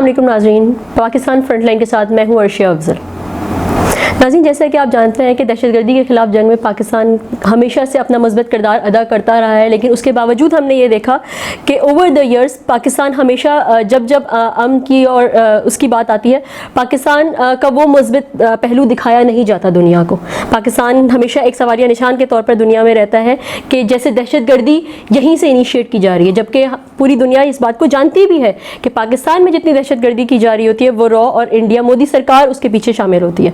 अस्सलाम वालेकुम नाज़रीन, पाकिस्तान फ्रंटलाइन के साथ मैं हूँ अर्शिया अफजल। नाज़रीन, जैसा कि आप जानते हैं कि दहशतगर्दी के ख़िलाफ़ जंग में पाकिस्तान हमेशा से अपना मुस्बत किरदार अदा करता रहा है, लेकिन उसके बावजूद हमने ये देखा कि ओवर द ईयर्स पाकिस्तान हमेशा जब जब अमन की और उसकी बात आती है, पाकिस्तान का वो मुस्बत पहलू दिखाया नहीं जाता दुनिया को। पाकिस्तान हमेशा एक सवालिया निशान के तौर पर दुनिया में रहता है कि जैसे दहशतगर्दी यहीं से इनिशिएट की जा रही है, जबकि पूरी दुनिया इस बात को जानती भी है कि पाकिस्तान में जितनी दहशतगर्दी की जा रही होती है वो रॉ और इंडिया, मोदी सरकार उसके पीछे शामिल होती है।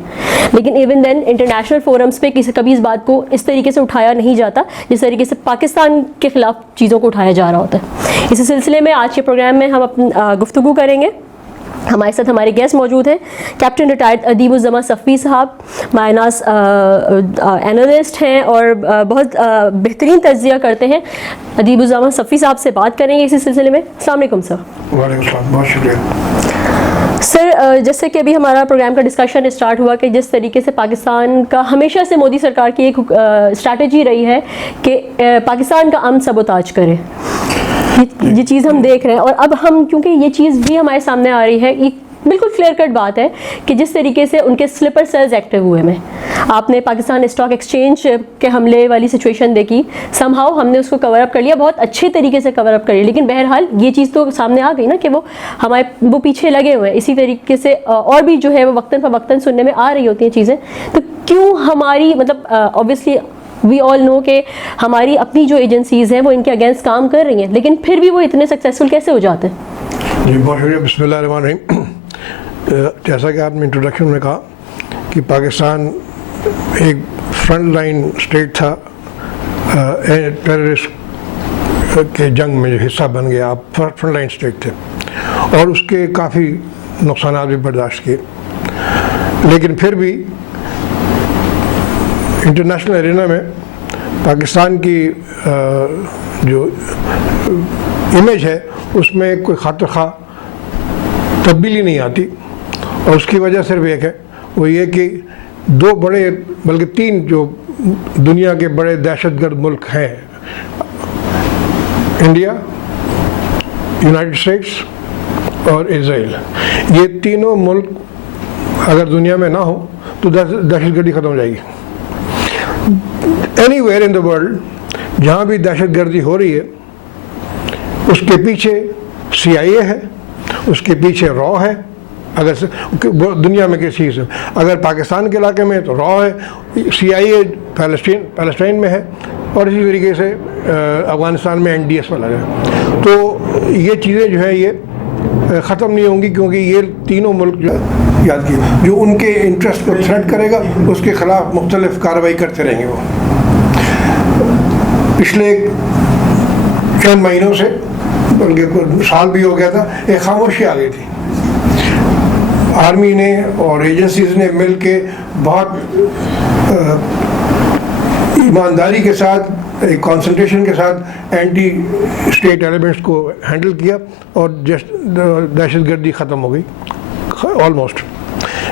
लेकिन इवन देन इंटरनेशनल फोरम्स पे कभी इस बात को इस तरीके से उठाया नहीं जाता जिस तरीके से पाकिस्तान के खिलाफ चीज़ों को उठाया जा रहा होता है। इसी सिलसिले में आज के प्रोग्राम में हम अपनी गुफ्तगू करेंगे। हमारे साथ हमारे गेस्ट मौजूद हैं, कैप्टन रिटायर्ड अदीबुज़्ज़मा सफ़ी साहब, मायनास एनालिस्ट हैं और बहुत बेहतरीन तज्ज़िया करते हैं। अदीबुज़्ज़मा सफ़ी साहब से बात करेंगे इसी सिलसिले में। अस्सलाम वालेकुम सर। वालेकुम सलाम, बहुत शुक्रिया सर। जैसे कि अभी हमारा प्रोग्राम का डिस्कशन स्टार्ट हुआ कि जिस तरीके से पाकिस्तान का हमेशा से मोदी सरकार की एक स्ट्रैटेजी रही है कि पाकिस्तान का अमन सबोताज करे, ये चीज़ हम देख रहे हैं। और अब हम क्योंकि ये चीज़ भी हमारे सामने आ रही है, एक बिल्कुल क्लियर कट बात है कि जिस तरीके से उनके स्लिपर सेल्स एक्टिव हुए में, आपने पाकिस्तान स्टॉक एक्सचेंज के हमले वाली सिचुएशन देखी, समहाउ हमने उसको कवर अप कर लिया, बहुत अच्छे तरीके से कवर अप कर लिया। लेकिन बहरहाल ये चीज़ तो सामने आ गई ना कि वो पीछे लगे हुए हैं। इसी तरीके से और भी जो है वो वक्तन फ़वक्तन सुनने में आ रही होती हैं चीज़ें। तो क्यों हमारी ऑब्वियसली वी ऑल नो कि हमारी अपनी जो एजेंसीज़ हैं वो इनके अगेंस्ट काम कर रही हैं, लेकिन फिर भी वो इतने सक्सेसफुल कैसे हो जाते हैं? जी, बहुत शुक्रिया। बिस्मिल्लाहिर्रहमानिर्रहीम। जैसा कि आपने इंट्रोडक्शन में कहा कि पाकिस्तान एक फ्रंट लाइन स्टेट था, टेररिस्ट के जंग में हिस्सा बन गया, आप फ्रंट लाइन स्टेट थे और उसके काफ़ी नुकसान भी बर्दाश्त किए। लेकिन फिर भी इंटरनेशनल एरिना में पाकिस्तान की जो इमेज है उसमें कोई खातिर खा तब्दीली नहीं आती। और उसकी वजह सिर्फ एक है, वो ये कि दो बड़े बल्कि तीन जो दुनिया के बड़े दहशतगर्द मुल्क हैं, इंडिया, यूनाइटेड स्टेट्स और इज़राइल, ये तीनों मुल्क अगर दुनिया में ना हो तो दहशतगर्दी ख़त्म हो जाएगी। एनीवेयर इन द वर्ल्ड जहाँ भी दहशतगर्दी हो रही है उसके पीछे CIA है, उसके पीछे रॉ है। अगर दुनिया में किसी चीज़, अगर पाकिस्तान के इलाके में तो रॉ है, CIA पैलेस्टाइन में है और इसी तरीके से अफ़गानिस्तान में NDS वाला है। तो ये चीज़ें जो है ये ख़त्म नहीं होंगी क्योंकि ये तीनों मुल्क जो याद किए जो उनके इंटरेस्ट को थ्रेट करेगा उसके ख़िलाफ़ मुख्तलिफ कार्रवाई करते रहेंगे। वो पिछले चंद महीनों से बल्कि साल भी हो गया था, एक खामोशी आ गई थी। आर्मी ने और एजेंसीज ने मिल के बहुत ईमानदारी के साथ, एक कंसंट्रेशन के साथ एंटी स्टेट एलिमेंट्स को हैंडल किया और दहशतगर्दी ख़त्म हो गई ऑलमोस्ट।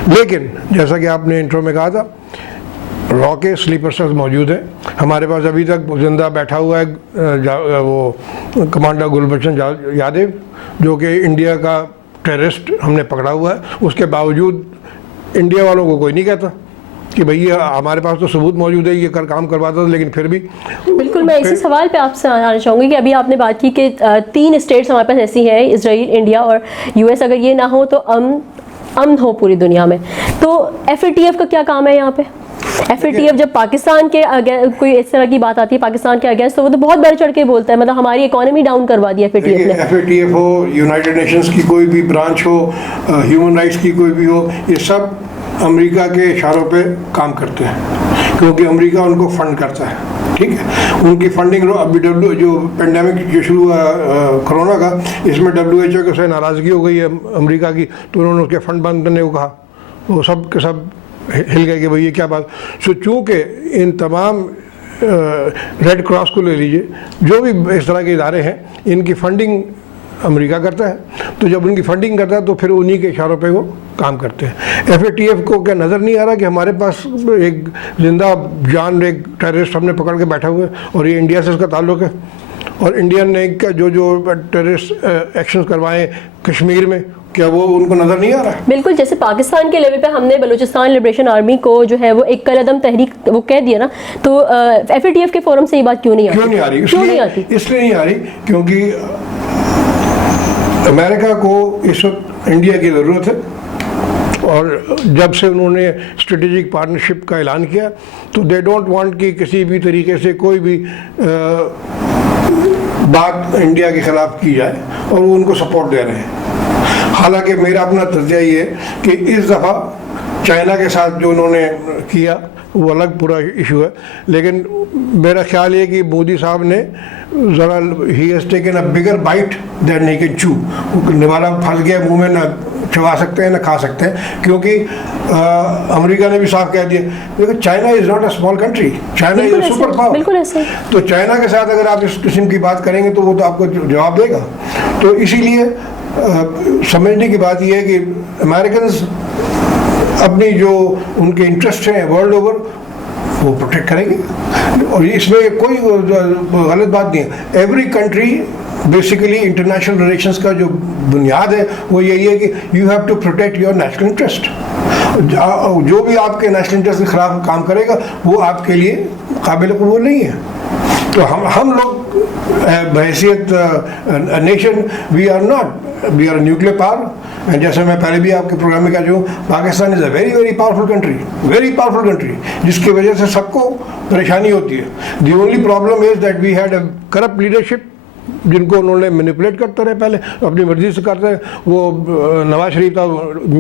लेकिन जैसा कि आपने इंट्रो में कहा था, रॉ के स्लीपर सेल्स मौजूद हैं। हमारे पास अभी तक जिंदा बैठा हुआ है वो कमांडर गुलबचन यादव, जो कि इंडिया का टेररिस्ट हमने पकड़ा हुआ है। उसके बावजूद इंडिया वालों को कोई नहीं कहता कि भैया हमारे पास तो सबूत मौजूद है, ये काम करवाता था, लेकिन फिर भी बिल्कुल। मैं इसी सवाल पे आपसे आना चाहूँगी कि अभी आपने बात की कि 3 स्टेट्स हमारे पास ऐसी हैं, इजराइल, इंडिया और US। अगर ये ना हो तो अमन हो पूरी दुनिया में, तो FATF का क्या काम है यहाँ पे? FATF जब पाकिस्तान के कोई इस तरह की बात आती है पाकिस्तान के अगेंस्ट, तो वो तो बहुत बढ़ चढ़ के बोलता है, मतलब हमारी इकोनॉमी डाउन करवा दी FATF ने। FATF हो, यूनाइटेड नेशंस की कोई भी ब्रांच हो, ह्यूमन राइट्स की कोई भी हो, ये सब अमेरिका के इशारों पे काम करते हैं क्योंकि अमेरिका उनको फंड करता है। ठीक है, उनकी फंडिंग अभी जो पेंडेमिक जो शुरू हुआ कोरोना का, इसमें WHO के से नाराज़गी हो गई है अमेरिका की, तो उन्होंने उसके फंड बंद करने को कहा। वो सब के सब हिल गए कि भाई ये क्या बात। सो चूँकि इन तमाम रेड क्रॉस को ले लीजिए, जो भी इस तरह के इदारे हैं, इनकी फंडिंग अमेरिका करता है, तो जब उनकी फंडिंग करता है तो फिर उन्हीं के इशारों पे वो काम करते हैं। FATF को क्या नज़र नहीं आ रहा कि हमारे पास एक जिंदा जान एक टेररिस्ट हमने पकड़ के बैठा हुआ है और ये इंडिया से इसका ताल्लुक़ है। और इंडियन ने जो टेररिस्ट एक्शन करवाए कश्मीर में, क्या वो उनको नज़र नहीं आ रहा है? बिल्कुल, जैसे पाकिस्तान के लेवल पे हमने बलूचिस्तान लिबरेशन आर्मी को जो है वो एक कदम तहरीक वो कह दिया ना, तो FATF के फोरम से ये बात क्यों नहीं आती? क्यों नहीं आ रही? क्यों नहीं आती? इसलिए नहीं आ रही क्योंकि अमेरिका को इस वक्त इंडिया की ज़रूरत है, और जब से उन्होंने स्ट्रेटेजिक पार्टनरशिप का ऐलान किया तो दे डोंट वांट कि किसी भी तरीके से कोई भी बात इंडिया के ख़िलाफ़ की जाए, और वो उनको सपोर्ट दे रहे हैं। हालांकि मेरा अपना तज़किया ये है कि इस दफ़ा चाइना के साथ जो उन्होंने किया वो अलग पूरा इशू है, लेकिन मेरा ख्याल ये कि मोदी साहब ने ज़रा he has taken a bigger bite that he can chew. निवाला फंस गया मुंह में, ना चबा सकते हैं ना खा सकते हैं, क्योंकि अमेरिका ने भी साफ कह दिया, देखो China is not a small country, China is a super power. बिल्कुल ऐसे। तो चाइना के साथ अगर आप इस किस्म की बात करेंगे तो वो तो आपको जवाब देगा। तो इसीलिए समझने की बात यह है कि अमेरिकन्स अपनी जो उनके इंटरेस्ट हैं वर्ल्ड ओवर वो प्रोटेक्ट करेंगे, और इसमें कोई गलत बात नहीं है। Every country basically international relations का जो बुनियाद है वो यही है कि you have to protect your national interest. जो भी आपके नेशनल इंटरेस्ट के खिलाफ काम करेगा वो आपके लिए काबिल कबूल नहीं है। तो हम लोग बहैसियत nation we are not, we are nuclear power. जैसे मैं पहले भी आपके प्रोग्राम में कह चुका हूँ, Pakistan is a very very powerful country, very powerful country, जिसकी वजह से सबको परेशानी होती है। The only problem is that we had a corrupt leadership, जिनको उन्होंने मैनिपुलेट करते रहे, पहले अपनी मर्जी से करते रहे। वो नवाज शरीफ था,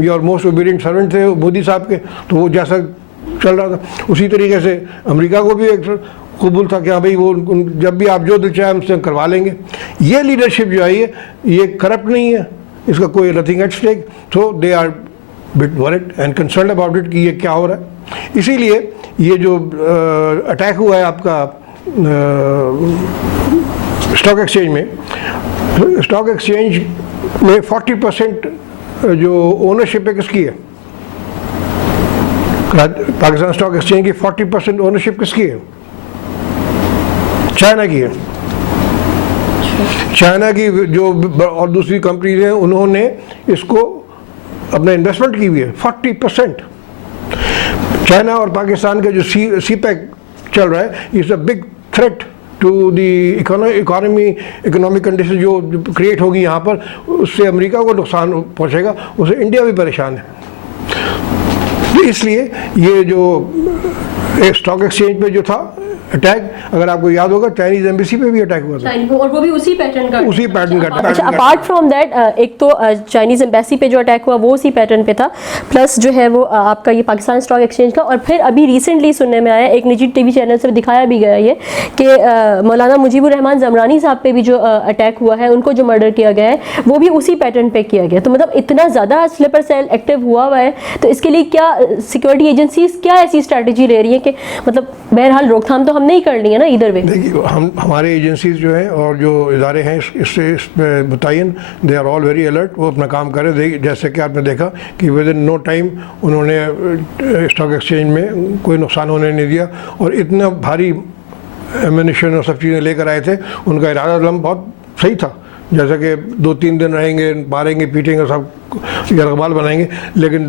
योर मोस्ट ओबीडियंट सर्वेंट थे मोदी साहब के, तो वो जैसा चल रहा था उसी तरीके से अमेरिका को भी एक कबूल था कि हाँ भाई वो जब भी आप जो दिल चाहे हमसे करवा लेंगे। ये लीडरशिप जो आई है ये करप्ट नहीं है, इसका कोई nothing at stake, so they are bit worried and concern about it कि ये क्या हो रहा है। इसीलिए ये जो अटैक हुआ है आपका स्टॉक एक्सचेंज में, स्टॉक एक्सचेंज में 40% जो ओनरशिप है किसकी है? पाकिस्तान स्टॉक एक्सचेंज की 40% ओनरशिप किसकी है? चाइना की है। चाइना की जो और दूसरी कंपनीज हैं उन्होंने इसको अपना इन्वेस्टमेंट की हुई है 40%। चाइना और पाकिस्तान का जो सीपैक चल रहा है is a big threat to the economic condition जो क्रिएट होगी यहाँ पर, उससे अमेरिका को नुकसान पहुँचेगा, उससे इंडिया भी परेशान है। तो इसलिए ये जो स्टॉक एक्सचेंज पे जो था अटैक, अगर आपको याद होगा चाइनीज एम्बेसी पे भी अटैक हुआ था, और वो भी उसी पैटर्न का अच्छा अपार्ट फ्रॉम दैट एक तो चाइनीज एम्बेसी पे जो अटैक हुआ वो उसी पैटर्न पे था, प्लस जो है वो आपका ये पाकिस्तान स्टॉक एक्सचेंज का, और फिर अभी रिसेंटली सुनने में आया एक निजी टीवी चैनल से दिखाया भी गया ये कि मौलाना मुजीबुर रहमान ज़मरानी साहब पे भी जो अटैक हुआ है, उनको जो मर्डर किया गया है वो भी उसी पैटर्न पे किया गया। तो मतलब इतना ज़्यादा स्लिपर सेल एक्टिव हुआ है, तो इसके लिए क्या सिक्योरिटी एजेंसीज क्या ऐसी स्ट्रैटेजी ले रही है कि मतलब बहरहाल रोकथाम तो हम नहीं करनी है ना इधर वे? देखिए हमारे एजेंसीज जो हैं और जो इदारे हैं इससे मुतय्यन, they are all very alert, वो अपना काम करें। जैसे कि आपने देखा कि विद इन नो टाइम उन्होंने स्टॉक एक्सचेंज में कोई नुकसान होने नहीं दिया, और इतना भारी एमिनेशन और सब चीज़ें लेकर आए थे। उनका इरादा बहुत सही था, जैसा कि 2-3 दिन रहेंगे, मारेंगे पीटेंगे, सब यरगबाल बनाएंगे, लेकिन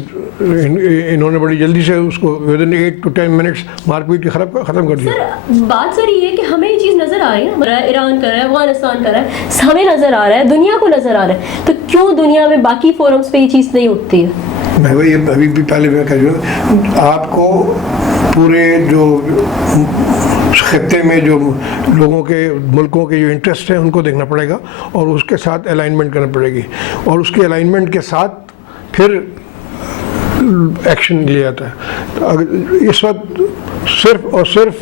इन्होंने बड़ी जल्दी से उसको विद इन 8 to 10 मिनट्स मारपीट के ख़त्म कर दिया। सर बात सर ये है कि हमें ये चीज़ नज़र आ रही है ना, ईरान कर रहा है, अफगानिस्तान कर रहा है, हमें नज़र आ रहा है, दुनिया को नज़र आ रहा है, तो क्यों दुनिया में बाकी फोरम्स पे ये चीज़ नहीं उठती है? मैं वही अभी भी पहले मैं कह रहा हूँ, आपको पूरे जो खत्ते में जो लोगों के मुल्कों के जो इंटरेस्ट हैं उनको देखना पड़ेगा, और उसके साथ अलाइनमेंट करना पड़ेगी, और उसके अलाइनमेंट के साथ फिर एक्शन लिया जाता है। तो इस वक्त सिर्फ और सिर्फ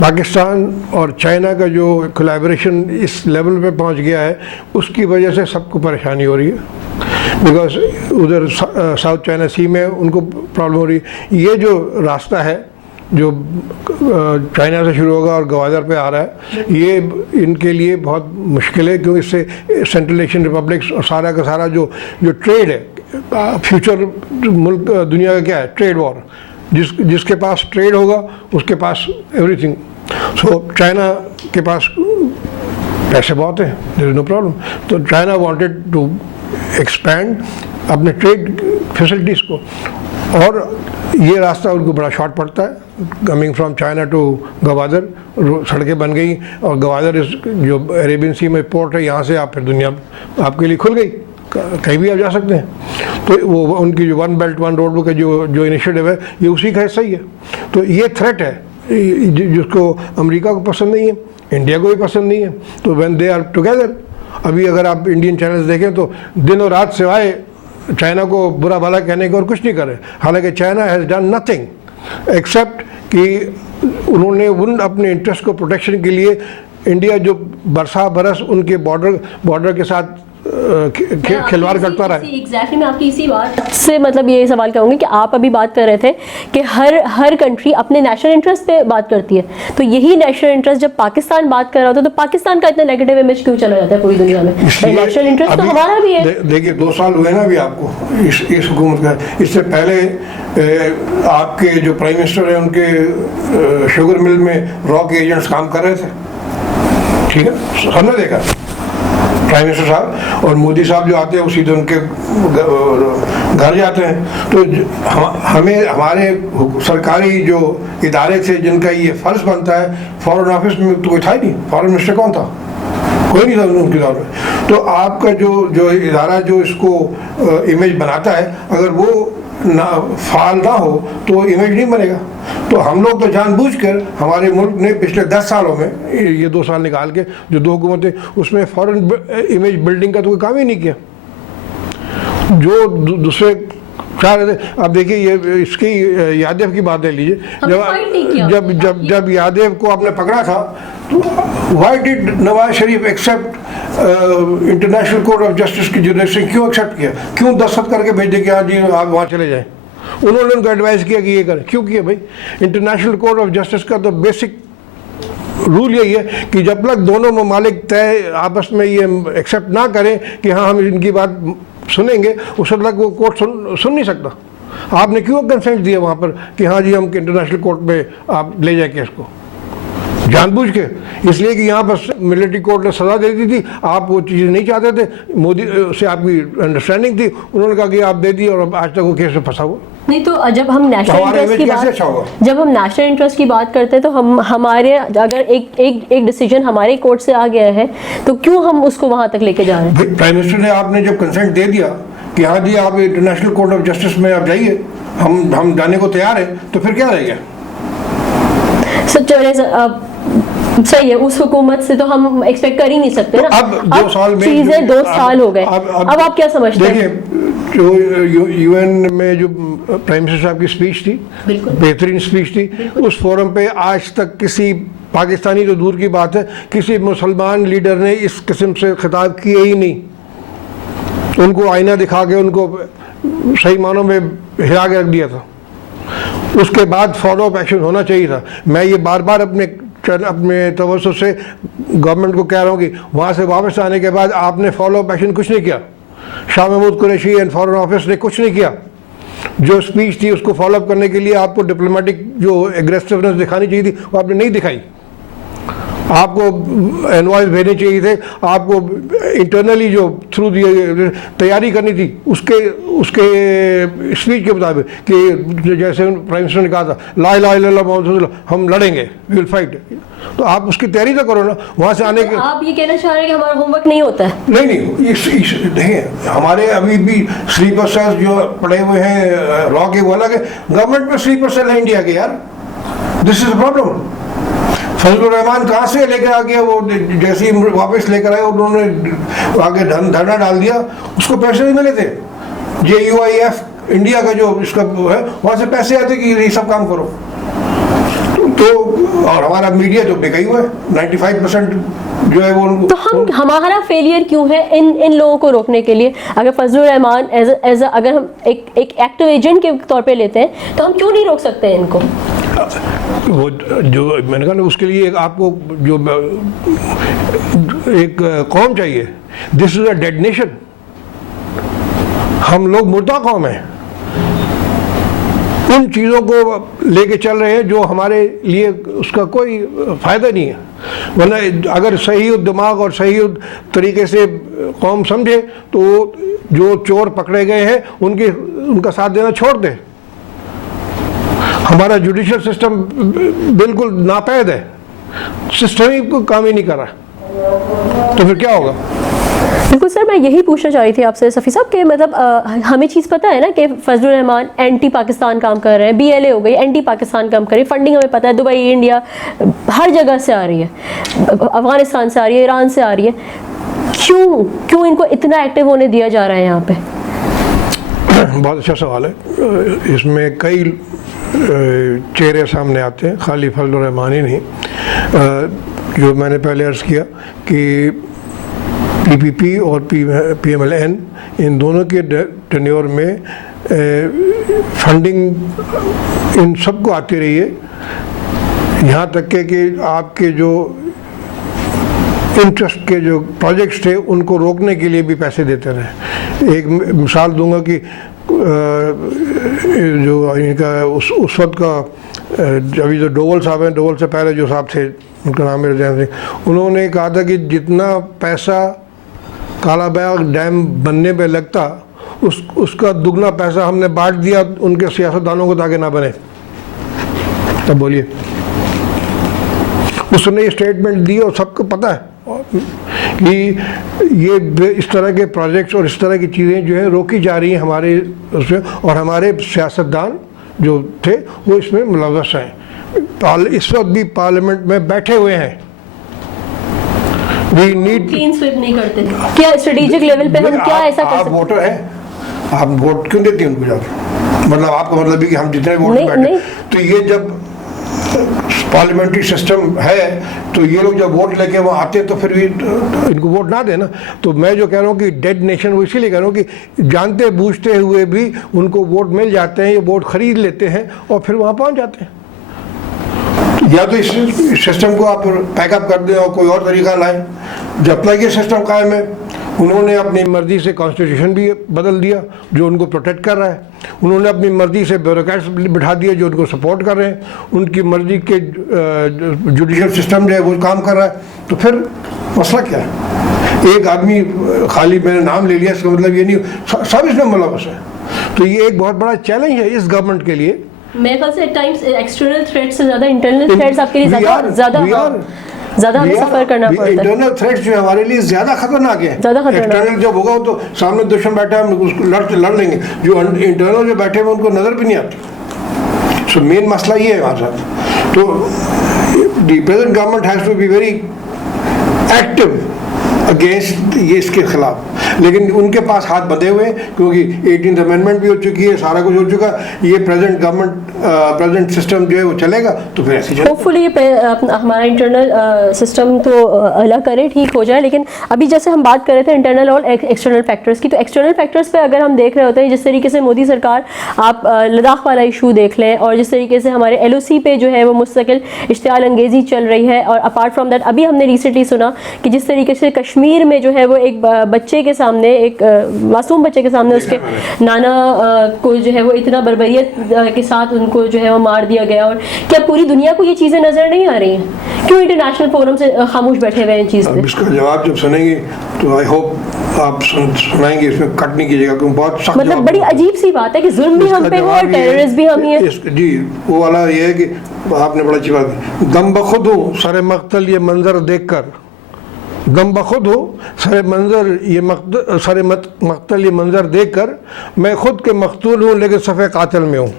पाकिस्तान और चाइना का जो कोलैबोरेशन इस लेवल पे पहुंच गया है, उसकी वजह से सबको परेशानी हो रही है, बिकॉज उधर साउथ चाइना सी में उनको प्रॉब्लम हो रही है। ये जो रास्ता है जो चाइना से शुरू होगा और गवादर पे आ रहा है, ये इनके लिए बहुत मुश्किल है, क्योंकि इससे सेंट्रल एशियन रिपब्लिक्स और सारा का सारा जो ट्रेड है, फ्यूचर मुल्क दुनिया का क्या है, ट्रेड वॉर, जिसके पास ट्रेड होगा उसके पास एवरीथिंग। सो चाइना के पास पैसे बहुत हैं, देयर इज नो प्रॉब्लम। तो चाइना वांटेड टू एक्सपैंड अपने ट्रेड फैसिलिटीज़ को, और ये रास्ता उनको बड़ा शॉर्ट पड़ता है। Coming from China to Gwadar सड़कें बन गई, और गवादर जो अरेबियन सी में पोर्ट है, यहाँ से आप फिर दुनिया आपके लिए खुल गई, कहीं भी आप जा सकते हैं। तो वो उनकी जो वन बेल्ट वन रोड का जो इनिशिएटिव है, ये उसी का हिस्सा ही है। तो ये थ्रेट है जिसको अमेरिका को पसंद नहीं है, इंडिया को भी पसंद नहीं है। तो व्हेन दे आर टुगेदर, अभी अगर आप इंडियन चैनल्स देखें तो दिन और रात सिवाय चाइना को बुरा भला कहने को और कुछ नहीं करे। हालांकि China has done nothing accept कि उन्होंने उन अपने इंटरेस्ट को प्रोटेक्शन के लिए इंडिया जो बरस उनके बॉर्डर के साथ खिलवाड़ करता रहा है। एग्जैक्टली मैं आपकी इसी बात से मतलब ये सवाल करूँगी कि आप अभी बात कर रहे थे कि हर कंट्री अपने नेशनल इंटरेस्ट पे बात करती है, तो यही नेशनल इंटरेस्ट जब पाकिस्तान बात कर रहा होता है तो पाकिस्तान का इतना नेगेटिव इमेज क्यों चला जाता है पूरी दुनिया में? नेशनल इंटरेस्ट तो हमारा भी है। देखिए 2 साल हुए ना अभी आपको इस हुकूमत का। इससे पहले आपके जो प्राइम मिनिस्टर है उनके शुगर मिल में रॉ के एजेंट्स काम कर रहे थे, ठीक है, हमने देखा। प्राइम मिनिस्टर साहब और मोदी साहब जो आते हैं वो सीधे उनके घर जाते हैं। तो हमें हमारे सरकारी जो इदारे थे जिनका ये फ़र्ज़ बनता है, फॉरेन ऑफिस में तो कोई था ही नहीं, फॉरेन मिनिस्टर कौन था? कोई नहीं था उनके दौर में। तो आपका जो इदारा जो इसको इमेज बनाता है, अगर वो ना फाल ना हो तो इमेज नहीं बनेगा। तो हम लोग तो जानबूझकर हमारे मुल्क ने पिछले 10 सालों में ये 2 साल निकाल के जो 2 हुकूमतें, उसमें फॉरेन इमेज बिल्डिंग का तो कोई काम ही नहीं किया। जो दूसरे चाह रहे थे, अब देखिए ये इसकी यादेव की बात ले लीजिए, जब यादेव को आपने पकड़ा था तो why did Nawaz Sharif accept international court of justice की जुडिक्शन? क्यों एक्सेप्ट किया? क्यों दस्तखत करके भेज दे कि हाँ जी आप वहाँ चले जाएं? उन्होंने उनको एडवाइस किया कि ये करें। क्यों किया भाई? इंटरनेशनल कोर्ट ऑफ जस्टिस का तो बेसिक रूल यही है कि जब तक दोनों ममालिक तय आपस में ये एक्सेप्ट ना करें कि हाँ हम इनकी बात सुनेंगे, उस वक्त तक वो कोर्ट सुन नहीं सकता। आपने क्यों कंसेंट दिया वहाँ पर कि हाँ जी हम इंटरनेशनल कोर्ट में आप ले जाए केस को? जानबूझ के, इसलिए कि यहाँ पर मिलिट्री कोर्ट ने सज़ा दे दी थी, आप वो चीज़ें नहीं चाहते थे, मोदी से आपकी अंडरस्टैंडिंग थी, उन्होंने कहा कि आप दे दी और आज तक वो केस में फंसा हुआ। नहीं तो जब हम नेशनल इंटरेस्ट की बात करते हैं तो हमारे अगर एक डिसीजन हमारे कोर्ट से आ गया है तो क्यों हम उसको वहाँ तक लेके जा रहे हैं? प्राइम मिनिस्टर ने आपने जब कंसेंट दे दिया कि हाँ जी आप इंटरनेशनल कोर्ट ऑफ जस्टिस में आप जाइए, हम जाने को तैयार हैं, तो फिर क्या रह गया? सही है, उस हुकूमत से तो हम एक्सपेक्ट कर ही नहीं सकते ना। अब 2 साल में चीजें 2 साल हो गए, अब आप क्या समझते हैं? देखिए जो यूएन में जो प्राइम मिनिस्टर साहब की स्पीच थी, बेहतरीन स्पीच थी। उस फोरम पे आज तक किसी पाकिस्तानी तो दूर की बात है, किसी मुसलमान लीडर ने इस किस्म से खिताब किए ही नहीं। उनको आईना दिखा के उनको सही मानों में हिला के रख दिया था। उसके बाद फॉलो अप एक्शन होना चाहिए था। मैं ये बार बार अपने तवज्जो से गवर्नमेंट को कह रहा हूँ कि वहाँ से वापस आने के बाद आपने फॉलो अप एक्शन कुछ नहीं किया। Shah Mahmood Qureshi and foreign office ने कुछ नहीं किया। जो स्पीच थी उसको फॉलो अप करने के लिए आपको डिप्लोमेटिक जो एग्रेसिवनेस दिखानी चाहिए थी वो आपने नहीं दिखाई। आपको इनवॉइस भेजने चाहिए थे, आपको इंटरनली जो थ्रू दिए तैयारी करनी थी उसके स्पीच के मुताबिक कि जैसे प्राइम मिनिस्टर ने कहा था ला इलाहा इल्लल्लाह मुहम्मद रसूलुल्लाह, हम लड़ेंगे, वी विल फाइट। तो आप उसकी तैयारी तो करो ना। वहाँ से आने के आप ये कहना चाह रहे हैं कि हमारा होमवर्क नहीं होता है? नहीं, नहीं हमारे अभी भी स्लीपर सेल्स जो पड़े हुए हैं लॉ के, वो अलग है। गवर्नमेंट में स्लीपर सेल है इंडिया के यार, this is problem. Fazlur Rahman कहाँ से लेकर आ गया? वो जैसे ही वापस लेकर आए उन्होंने आगे धरना डाल दिया, उसको पैसे नहीं मिले थे। JUIF इंडिया का जो इसका है वहाँ से पैसे आते कि ये सब काम करो। तो और हमारा मीडिया तो बेका ही हुआ है, 95% जो है वो। तो हमारा फेलियर क्यों है इन लोगों को रोकने के लिए? अगर फजलुर रहमान एज अगर हम एक एक्टिव एजेंट के तौर पे लेते हैं तो हम क्यों नहीं रोक सकते हैं इनको? वो जो मैंने कहा ना, उसके लिए आपको जो एक कौम चाहिए। This is a dead nation, हम लोग मुर्दा कौम है। उन चीज़ों को लेके चल रहे हैं जो हमारे लिए उसका कोई फ़ायदा नहीं है। वरना अगर सही दिमाग और सही तरीके से कौम समझे तो जो चोर पकड़े गए हैं उनका साथ देना छोड़ दे। हमारा जुडिशियल सिस्टम बिल्कुल नापैद है, सिस्टम ही काम ही नहीं कर रहा, तो फिर क्या होगा? बिल्कुल सर, मैं यही पूछना चाह रही थी आपसे सफ़ी साहब कि मतलब हमें चीज़ पता है ना कि फजलुर रहमान एंटी पाकिस्तान काम कर रहे हैं, BLA हो गई एंटी पाकिस्तान काम कर रही है, फंडिंग हमें पता है दुबई, इंडिया, हर जगह से आ रही है, अफगानिस्तान से आ रही है, ईरान से आ रही है। क्यों इनको इतना एक्टिव होने दिया जा रहा है यहाँ पे? बहुत अच्छा सवाल है। इसमें कई चेहरे सामने आते हैं, खाली फजलुर रहमान ही नहीं। जो मैंने पहले अर्ज़ किया कि PPP और PMLN इन दोनों के टेन्योर में फंडिंग इन सबको आती रही है, यहाँ तक के कि आपके जो इंटरेस्ट के जो प्रोजेक्ट्स थे उनको रोकने के लिए भी पैसे देते रहे। एक मिसाल दूंगा कि जो इनका उस वक्त का अभी जो डोवल साहब हैं, डोवल से पहले जो साहब थे उनका नाम मेरे ध्यान से, उन्होंने कहा था कि जितना पैसा कालाबाग डैम बनने पे लगता उसका दुगना पैसा हमने बांट दिया उनके सियासतदानों को ताकि ना बने। तब बोलिए, उसने ये स्टेटमेंट दी और सबको पता है कि ये इस तरह के प्रोजेक्ट्स और इस तरह की चीज़ें जो है रोकी जा रही हैं हमारे उसमें, और हमारे सियासतदान जो थे वो इसमें मुलव्वस हैं। इस वक्त भी पार्लियामेंट में बैठे हुए हैं। वी नीड क्लीन स्वीप नहीं करते क्या? स्ट्रेटेजिक लेवल पे हम क्या ऐसा कर सकते हैं? आप वोटर हैं, आप वोट क्यों देती हैं उनको जाकर? मतलब आपका मतलब है कि हम जितने वोट बैठे, तो ये जब पार्लियामेंट्री सिस्टम है तो ये लोग जब वोट लेके वहाँ आते हैं तो फिर भी इनको वोट ना देना। तो मैं जो कह रहा हूँ कि डेड नेशन, वो इसीलिए कह रहा हूँ कि जानते बूझते हुए भी उनको वोट मिल जाते हैं, ये वोट खरीद लेते हैं और फिर वहाँ पहुँच जाते हैं। या तो इस सिस्टम को आप पैकअप कर दें और कोई और तरीका लाएं। जब तक ये सिस्टम कायम है, उन्होंने अपनी मर्जी से कॉन्स्टिट्यूशन भी बदल दिया जो उनको प्रोटेक्ट कर रहा है, उन्होंने अपनी मर्जी से ब्यूरोक्रेट्स बिठा दिए जो उनको सपोर्ट कर रहे हैं, उनकी मर्जी के जुडिशियल सिस्टम जो है वो काम कर रहा है, तो फिर मसला क्या है? एक आदमी खाली मैंने नाम ले लिया इसका मतलब ये नहीं सब इसमें मुलव्वस है। तो ये एक बहुत बड़ा चैलेंज है इस गवर्नमेंट के लिए। मेरे ख्याल से एट टाइम्स एक्सटर्नल थ्रेट्स से ज़्यादा इंटरनल थ्रेट्स आपके लिए ज़्यादा हमें सफ़र करना पड़ता है। इंटरनल थ्रेट्स जो हमारे लिए ज़्यादा खतरनाक है। एक्सटर्नल जब होगा तो सामने दुश्मन बैठा है, हम उसको लड़ लेंगे। जो इंटरनल जो बैठे हुए उनको नज़र भी नहीं आती। सो मेन मसला ये है हमारे साथ। तो the present government has to be very active against ये इसके खिलाफ, लेकिन उनके पास हाथ बंधे हुए हैं क्योंकि 18th अमेंडमेंट भी हो चुकी है, सारा कुछ हो चुका। ये प्रेजेंट गवर्नमेंट प्रेजेंट सिस्टम जो है वो चलेगा तो फिर ऐसे चलेगा। होपफुली हमारा इंटरनल सिस्टम तो अल्लाह करे ठीक हो जाए। लेकिन अभी जैसे हम बात कर रहे थे इंटरनल और एक्सटर्नल फैक्टर्स की, तो एक्सटर्नल फैक्टर्स पे अगर हम देख रहे होते हैं जिस तरीके से मोदी सरकार, आप लद्दाख वाला इशू देख लें, और जिस तरीके से हमारे LOC पे जो है वो मुस्तकिल इश्तियाल अंगेज़ी चल रही है, और अपार्ट फ्राम दैट अभी हमने रिसेंटली सुना कि जिस तरीके से कश्मीर में जो है वो एक बच्चे के सामने, एक मासूम बच्चे के सामने उसके नाना को जो है वो इतना बर्बरियत के साथ उनको जो है वो मार दिया गया। और क्या पूरी दुनिया को ये चीज़ें नज़र नहीं आ रही हैं? क्यों इंटरनेशनल फोरम से खामोश बैठे हुए हैं चीज़ पे? इसका जवाब जब सुनेंगे तो आई होप आप सुनाएंगे, इसमें कट नहीं कीजिएगा क्योंकि बहुत सख्त मतलब बड़ी अजीब सी बात है कि जुल्म भी हम पे हो और टेररिस्ट भी हम ही हैं। जी, वो वाला ये है कि आपने बड़ा अच्छी बात की, दम बखुद हूँ सरे मक्तल ये मंजर देखकर, दम बखुद हो सरे मक्तल ये मंजर देखकर, मैं खुद के मकतूल हूँ लेकिन सफ़े कातिल में हूँ।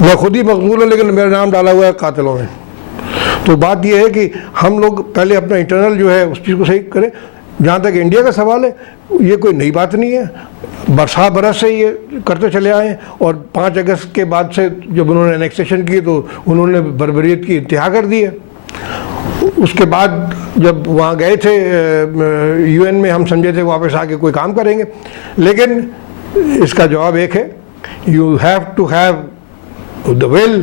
मैं खुद ही मकतूल हूँ लेकिन मेरा नाम डाला हुआ है कातिलों में। तो बात यह है कि हम लोग पहले अपना इंटरनल जो है उस चीज़ को सही करें। जहाँ तक इंडिया का सवाल है, ये कोई नई बात नहीं है, बरस से ये करते चले आए हैं। और 5 अगस्त के बाद से जब उन्होंने एनेक्सेशन की तो उन्होंने बर्बरियत की इंतहा कर दी है। उसके बाद जब वहाँ गए थे UN में, हम समझे थे वापस आके कोई काम करेंगे, लेकिन इसका जवाब एक है, you have to have the will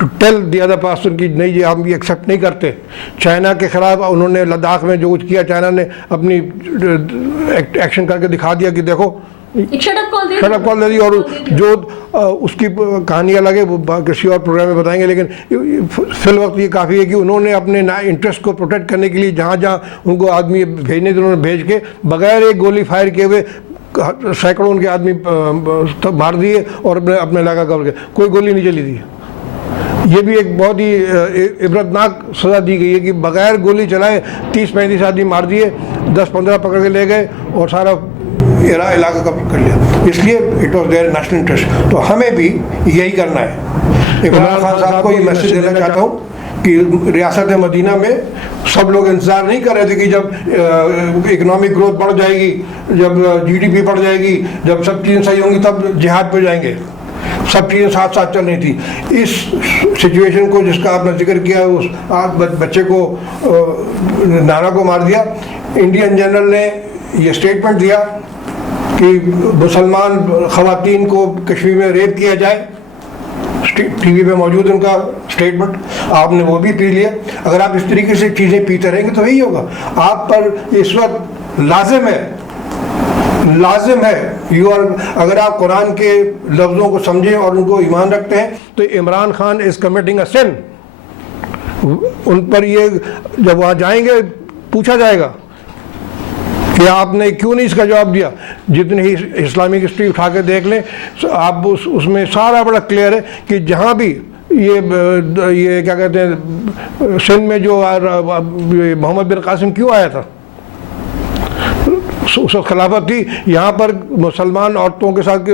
to tell the other person कि नहीं ये हम ये एक्सेप्ट नहीं करते। चाइना के ख़िलाफ़ उन्होंने लद्दाख में जो कुछ किया, चाइना ने अपनी एक्शन करके दिखा दिया कि देखो एक शटअप कॉल दे शटअप कॉल दे दी, और जो उसकी कहानी अलग है, वो किसी और प्रोग्राम में बताएंगे। लेकिन फिल वक्त ये काफ़ी है कि उन्होंने अपने इंटरेस्ट को प्रोटेक्ट करने के लिए जहाँ जहाँ उनको आदमी भेजने थे उन्होंने भेज के बगैर एक गोली फायर किए हुए सैकड़ों उनके आदमी मार दिए और अपने इलाका कवर किया, कोई गोली नहीं चली थी। ये भी एक बहुत ही इबरतनाक सज़ा दी गई है कि बगैर गोली चलाए 30-35 आदमी मार दिए, 10-15 पकड़ के ले गए और सारा इलाका कवर कर लिया। इसलिए it was there national interest. तो हमें भी यही करना है। इमरान खान साहब को ये मैसेज देना चाहता हूँ कि रियासत मदीना में सब लोग इंतज़ार नहीं कर रहे थे कि जब इकोनॉमिक ग्रोथ बढ़ जाएगी, जब GDP बढ़ जाएगी, जब सब चीज़ें सही होंगी तब जिहाद पे जाएंगे। सब चीज़ें साथ साथ चल रही थी। इस सिचुएशन को जिसका आपने जिक्र किया, उस बच्चे को नाना को मार दिया। इंडियन जनरल ने ये स्टेटमेंट दिया कि मुसलमान ख़वातीन को कश्मीर में रेप किया जाए। टीवी पे मौजूद उनका स्टेटमेंट, आपने वो भी पी लिया। अगर आप इस तरीके से चीज़ें पीते रहेंगे तो यही होगा। आप पर इस वक्त लाजिम है अगर आप कुरान के लफ्ज़ों को समझें और उनको ईमान रखते हैं तो Imran Khan is committing a sin. उन पर ये जब वहाँ जाएंगे पूछा जाएगा कि आपने क्यों नहीं इसका जवाब दिया। जितनी ही इस्लामिक हिस्ट्री उठा के देख लें, आप उसमें सारा बड़ा क्लियर है कि जहाँ भी ये क्या कहते हैं सिंध में जो मोहम्मद बिन कासिम क्यों आया था, उस वक्त खिलाफत थी, यहाँ पर मुसलमान औरतों के साथ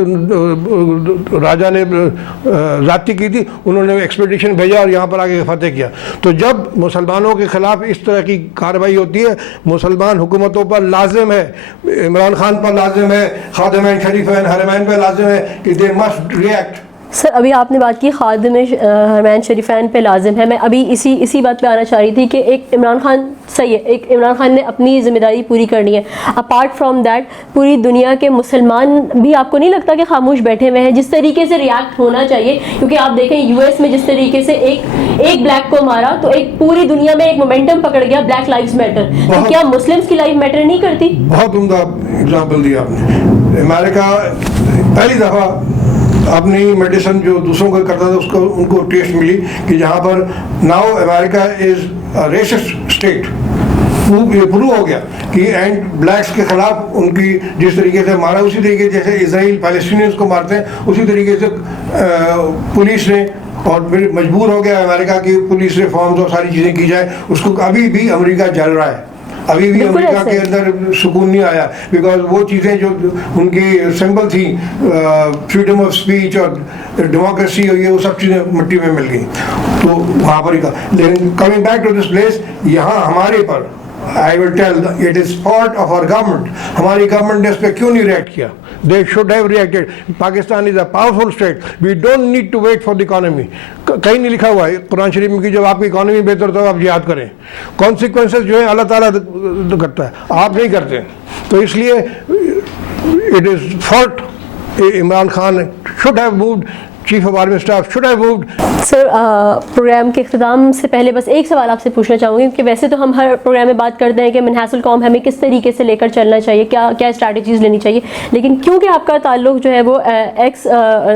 राजा ने ज़्यादती की थी, उन्होंने एक्सपेडिशन भेजा और यहाँ पर आके फतेह किया। तो जब मुसलमानों के ख़िलाफ़ इस तरह की कार्रवाई होती है, मुसलमान हुकूमतों पर लाजिम है, इमरान खान पर लाजिम है, खादिमैन शरीफैन हरमैन पर लाजिम है कि दे मस्ट रिएक्ट। सर अभी आपने बात की खादिम हरमैन शरीफैन पे लाजिम है। मैं अभी इसी बात पे आना चाह रही थी कि एक इमरान खान सही है, एक इमरान खान ने अपनी ज़िम्मेदारी पूरी करनी है। अपार्ट फ्रॉम दैट पूरी दुनिया के मुसलमान भी आपको नहीं लगता कि खामोश बैठे हुए हैं? जिस तरीके से रिएक्ट होना चाहिए, क्योंकि आप देखें US में जिस तरीके से एक ब्लैक को मारा तो एक पूरी दुनिया में एक मोमेंटम पकड़ गया, ब्लैक लाइव्स मैटर। तो क्या मुस्लिम्स की लाइफ मैटर नहीं करती? बहुत उम्दा एग्जाम्पल दिया आपने। अमेरिका पहली दफ़ा अपनी मेडिसिन जो दूसरों को करता था उसको उनको टेस्ट मिली कि जहाँ पर now America is racist state. ये प्रूव हो गया कि एंड ब्लैक्स के खिलाफ उनकी जिस तरीके से मारा, उसी तरीके जैसे इसराइल पैलेस्टीनियंस को मारते हैं उसी तरीके से पुलिस ने, और फिर मजबूर हो गया अमेरिका की पुलिस रिफॉर्म्स और सारी चीज़ें की जाए। उसको अभी भी अमेरिका जल रहा है, अभी भी अमेरिका के अंदर सुकून नहीं आया, बिकॉज वो चीज़ें जो उनकी सिंबल थी फ्रीडम ऑफ स्पीच और डेमोक्रेसी और ये वो सब चीज़ें मिट्टी में मिल गई। तो वहाँ पर ही का, लेकिन coming back to this place, यहाँ हमारे पर I will tell it is fault of our government. हमारी गवर्नमेंट ने इस पर क्यों नहीं रिएक्ट किया? They should have reacted. Pakistan is a powerful state. We don't need to wait for the economy. कहीं नहीं लिखा हुआ है कुरान शरीफ में कि जब आपकी इकोनॉमी बेहतर तो आप जिहाद करें। कॉन्सिक्वेंसेस जो है अल्लाह ताला करता है, आप नहीं करते। तो इसलिए it is fault Imran Khan should have moved, chief of army staff should have moved. Sir program के अख्ताम से पहले बस एक सवाल आपसे पूछना चाहूँगी, क्योंकि वैसे तो हम हर प्रोग्राम में बात करते हैं कि मनहासुल कौम हमें किस तरीके से लेकर चलना चाहिए, क्या स्ट्रैटेजीज़ लेनी चाहिए, लेकिन क्योंकि आपका ताल्लुक जो है वो एक्स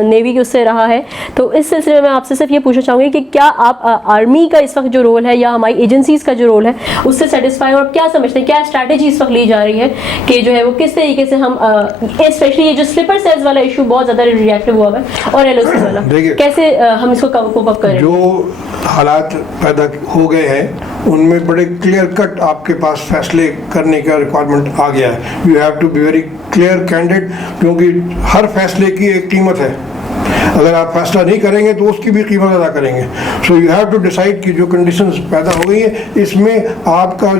नेवी के उससे रहा है, तो इस सिलसिले में आपसे सिर्फ ये पूछना चाहूँगी कि क्या आप आर्मी का इस वक्त जो रोल है या हमारी एजेंसीज़ का जो रोल है उससे सेटिस्फाई, और क्या समझते हैं क्या स्ट्रैटेजी इस वक्त ली जा रही है कि जो है वो किस तरीके से हम स्पेशली ये जो स्लीपर सेल्स वाला इशू बहुत ज़्यादा रिएक्टिव हुआ है और LOC वाला, कैसे हम इसको कोप अप करें? जो हालात पैदा हो गए हैं उनमें बड़े क्लियर कट आपके पास फैसले करने का रिक्वायरमेंट आ गया है। You have to be very clear candid, क्योंकि हर फैसले की एक कीमत है। अगर आप फैसला नहीं करेंगे तो उसकी भी कीमत अदा करेंगे। So you have to decide कि जो कंडीशंस पैदा हो गई है इसमें आपका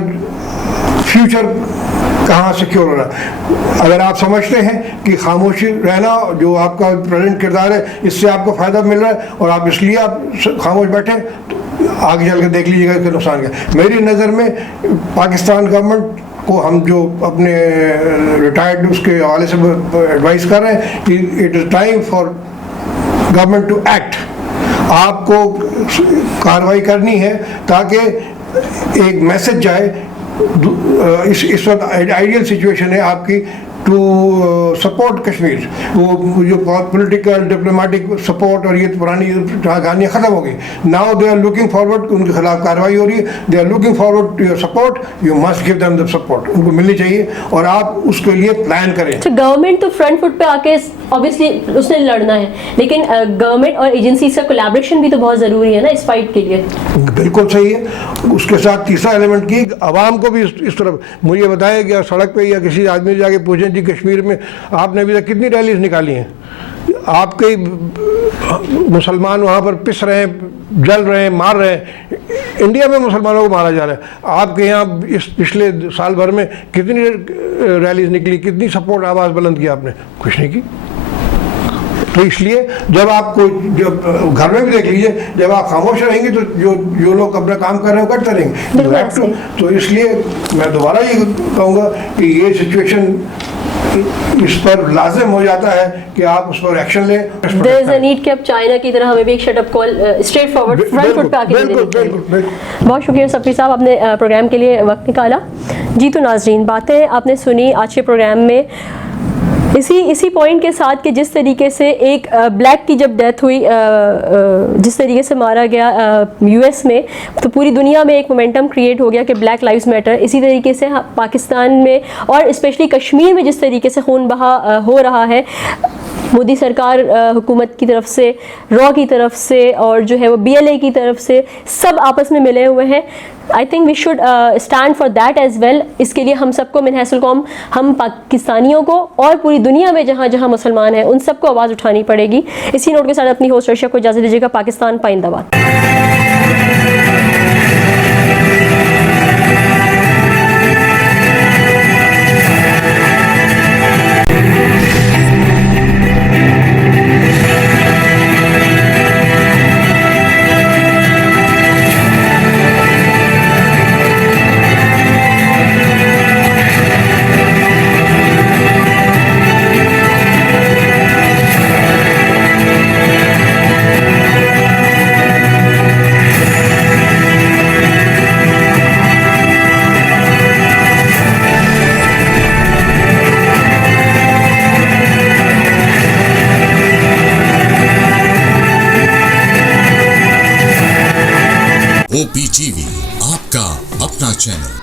फ्यूचर कहाँ सिक्योर हो रहा है। अगर आप समझते हैं कि खामोशी रहना जो आपका प्रेजेंट किरदार है इससे आपको फ़ायदा मिल रहा है और आप इसलिए आप खामोश बैठे, तो आगे चल के देख लीजिएगा इसका नुकसान क्या। मेरी नज़र में पाकिस्तान गवर्नमेंट को हम जो अपने रिटायर्ड उसके हवाले से एडवाइस कर रहे हैं कि it is time for government to act. आपको कार्रवाई करनी है ताकि एक मैसेज जाए। इस वक्त आइडियल सिचुएशन है आपकी टू सपोर्ट कश्मीर। वो जो पॉलिटिकल डिप्लोमेटिक सपोर्ट और ये पुरानी कहानियाँ ख़त्म हो गई। Now they are looking forward, उनके खिलाफ कार्रवाई हो रही है। They are looking forward to your support, you must give them the support, उनको मिलनी चाहिए और आप उसके लिए प्लान करें। तो गवर्नमेंट तो फ्रंट फुट पे आके ऑब्वियसली उसने लड़ना है, लेकिन गवर्नमेंट और एजेंसीज का कोलैबोरेशन भी तो बहुत ज़रूरी है ना इस फाइट के लिए। बिल्कुल सही है। उसके साथ तीसरा एलिमेंट की आवाम को भी इस तरफ, मुझे बताया कि सड़क पे या किसी आदमी से जाके पूछें जी कश्मीर में आपने अभी तक कितनी रैलीज निकाली हैं, आपके मुसलमान वहाँ पर पिस रहे हैं, जल रहे हैं, मार रहे हैं। इंडिया में मुसलमानों को मारा जा रहा है। आपके यहाँ इस पिछले साल भर में कितनी रैलीज निकली, कितनी सपोर्ट आवाज़ बुलंद की आपने? कुछ नहीं की। तो इसलिए जब आपको, जब घर में भी देख लीजिए, जब आप खामोश रहेंगे तो जो लोग अपना काम कर रहे हैं वो करते रहेंगे। तो इसलिए मैं दोबारा ये कहूँगा कि ये सिचुएशन इस पर लाजिम हो जाता है कि आप उस पर एक्शन लें। देयर इज अ नीड कि अब चाइना की तरह हमें भी एक shut up call straight forward front foot पे आके देनी चाहिए। बहुत शुक्रिया सफ़ी साहब, आपने प्रोग्राम के लिए वक्त निकाला। जी तो नाजरीन, बातें आपने सुनी आज के प्रोग्राम में इसी पॉइंट के साथ कि जिस तरीके से एक ब्लैक की जब डेथ हुई, जिस तरीके से मारा गया यूएस में, तो पूरी दुनिया में एक मोमेंटम क्रिएट हो गया कि ब्लैक लाइव्स मैटर। इसी तरीके से पाकिस्तान में और स्पेशली कश्मीर में जिस तरीके से खून बहा हो रहा है, मोदी सरकार हुकूमत की तरफ से, रॉ की तरफ से और जो है वो BLA की तरफ से, सब आपस में मिले हुए हैं। I think we should stand for that as well. इसके लिए हम सबको मिनहसुल कौम, हम पाकिस्तानियों को और पूरी दुनिया में जहाँ जहाँ मुसलमान हैं उन सबको आवाज़ उठानी पड़ेगी। इसी नोट के साथ अपनी होस्ट अर्शिया को इजाज़त दीजिएगा। पाकिस्तान पाइंदाबाद। OPTV, आपका अपना चैनल।